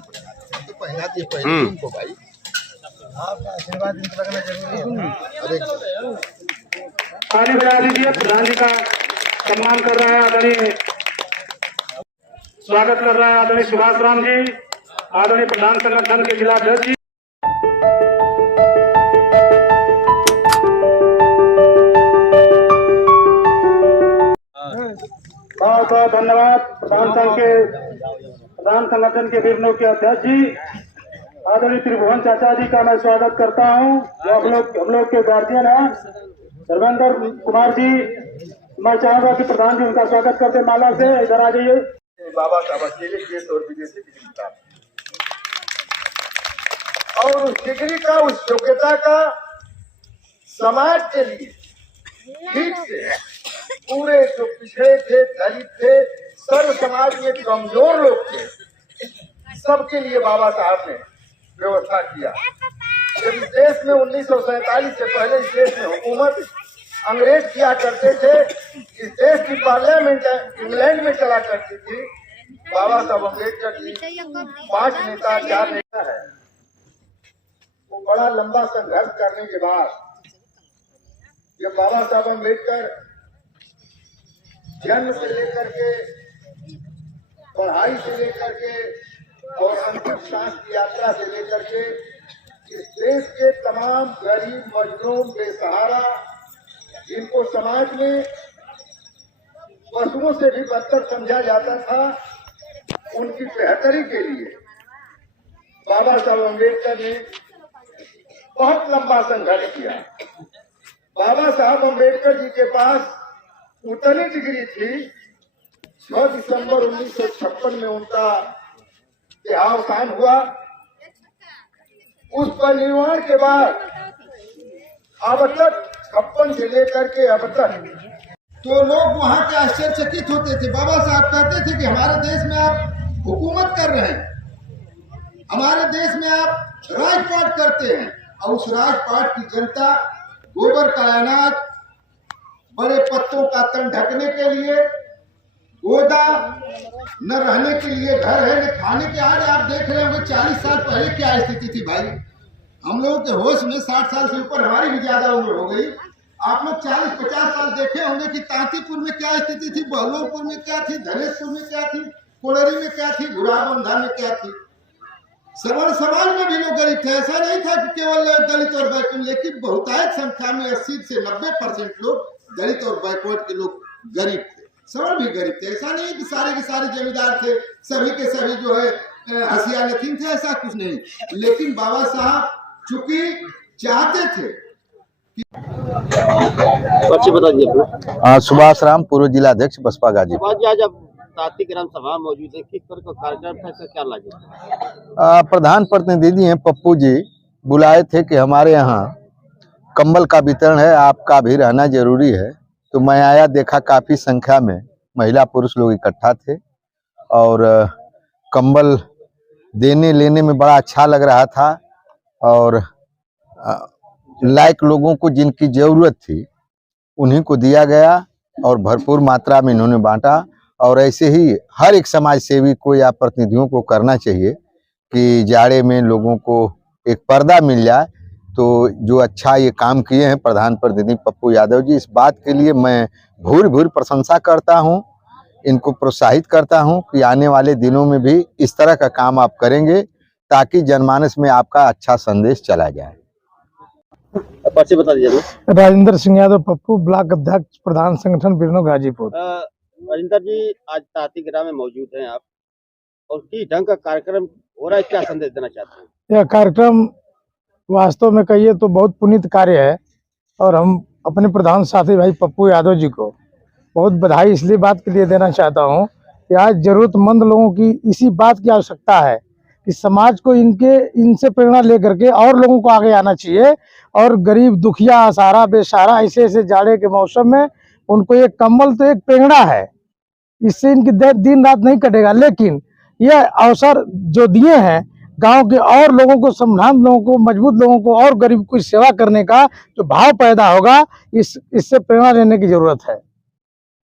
तो पहना दिए पहले उनको भाई, आपका आशीर्वाद इनको लगना जरूरी है। ताली बजा दीजिए। प्रधान जी का सम्मान कर रहा है आदरणीय, स्वागत कर रहा है आदरणीय सुभाष राम जी, आदरणीय प्रधान संगठन के जिला अध्यक्ष जी। बहुत बहुत धन्यवाद प्रधान संगठन के वीरनों के अध्यक्ष जी आदरणीय त्रिभुवन चाचा जी का मैं स्वागत करता हूं, जो हम लोग के गार्जियन हैं। धर्मेंद्र कुमार जी, मैं चाहूंगा कि प्रधान जी उनका स्वागत करते माला से इधर आ जाइए। बाबा साहब अकेले देश और विदेशी डिग्री का, और उस डिग्री का, उस योग्यता का समाज के लिए ठीक से पूरे जो पिछड़े थे, दलित थे, सर्व समाज में कमजोर लोग थे, सबके लिए बाबा साहब ने व्यवस्था किया। जब इस देश में 1947 से पहले इस देश में हुकूमत अंग्रेज किया करते थे, इस देश की पार्लियामेंट इंग्लैंड में चला करती थी, बाबा साहब अम्बेडकर जी 5 नेता 4 नेता है, वो बड़ा लंबा संघर्ष करने के बाद जब बाबा साहब अम्बेडकर जन्म से लेकर के, पढ़ाई से लेकर के और अंतिम सांस की यात्रा से लेकर के इस देश के तमाम गरीब, मजलूम, बेसहारा, जिनको समाज में पशुओं से भी बदतर समझा जाता था, उनकी बेहतरी के लिए बाबा साहब अम्बेडकर ने बहुत लंबा संघर्ष किया। बाबा साहब अम्बेडकर जी के पास उतनी डिग्री थी, 6 दिसंबर 1956 में उनका देहावसान हुआ। उस परिनिर्वाण के बाद अब तक 56 से लेकर के अब तक तो लोग वहां के आश्चर्यचकित होते थे। बाबा साहब कहते थे कि हमारे देश में आप हुकूमत कर रहे हैं, हमारे देश में आप राजपाट करते हैं, और उस राजपाट की जनता गोबर का अनाज, बड़े पत्तों का तन ढकने के लिए गोदा, न रहने के लिए घर है, न खाने के। आज आप देख रहे होंगे 40 साल पहले क्या स्थिति थी भाई। हम लोगों के होश में 60 साल से ऊपर हमारी भी ज्यादा उम्र हो गई। आप लोग 40-50 साल देखे होंगे कि तांतीपुर में क्या स्थिति थी, बहलोरपुर में क्या थी, धनेशपुर में क्या थी, कोड़री में क्या थी, घुराबंधा में क्या थी। सवर्ण समाज में भी लोग गरीब थे। ऐसा नहीं था कि केवल दलित और बैकवर्ड, लेकिन बहुतायत संख्या में 80 से 90% लोग दलित और बैकवर्ड के लोग गरीब थे, सवर्ण भी गरीब थे। ऐसा नहीं कि सारे के सारे जमींदार थे, सभी के सभी जो है हसिया नथीन थे, ऐसा कुछ नहीं। लेकिन बाबा साहब चूंकि चाहते थे अच्छी बता दीजिए। सुभाष राम, पूर्व जिला अध्यक्ष बसपा गाजीपुर। आज अब ताती ग्राम सभा मौजूद है, किस तरह का कार्यक्रम था, इसका क्या लगे? प्रधान प्रतिनिधि हैं पप्पू जी, बुलाए थे कि हमारे यहाँ कंबल का वितरण है, आपका भी रहना जरूरी है। तो मैं आया, देखा काफी संख्या में महिला पुरुष लोग इकट्ठा थे और कंबल देने लेने में बड़ा अच्छा लग रहा था। और लायक लोगों को जिनकी जरूरत थी उन्हीं को दिया गया और भरपूर मात्रा में इन्होंने बांटा। और ऐसे ही हर एक समाज सेवी को या प्रतिनिधियों को करना चाहिए कि जाड़े में लोगों को एक पर्दा मिल जाए। तो जो अच्छा ये काम किए हैं प्रधान प्रतिनिधि पप्पू यादव जी, इस बात के लिए मैं भूरि प्रशंसा करता हूं, इनको प्रोत्साहित करता हूं कि आने वाले दिनों में भी इस तरह का काम आप करेंगे ताकि जनमानस में आपका अच्छा संदेश चला जाए। पर्ची बता दीजिए। राजेंद्र सिंह यादव, पप्पू, ब्लॉक अध्यक्ष, प्रधान संगठन वीरनों गाजीपुर। राजेंद्र जी, आज ताती ग्राम में मौजूद हैं आप, और किस ढंग का कार्यक्रम हो रहा है, क्या संदेश देना चाहते हैं? यह कार्यक्रम वास्तव में कहिए तो बहुत पुनीत कार्य है, और हम अपने प्रधान साथी भाई पप्पू यादव जी को बहुत बधाई इसलिए बात के लिए देना चाहता हूं कि आज जरूरतमंद लोगों की इसी बात की आवश्यकता है कि समाज को इनसे प्रेरणा लेकर के और लोगों को आगे आना चाहिए, और गरीब, दुखिया, असहारा, बेसहारा ऐसे जाड़े के मौसम में उनको एक कंबल तो एक पेंगड़ा है, इससे इनकी दिन रात नहीं कटेगा। लेकिन यह अवसर जो दिए हैं गांव के और लोगों को, संभ्रांत लोगों को, मजबूत लोगों को और गरीब की सेवा करने का जो भाव पैदा होगा, इससे प्रेरणा लेने की जरूरत है।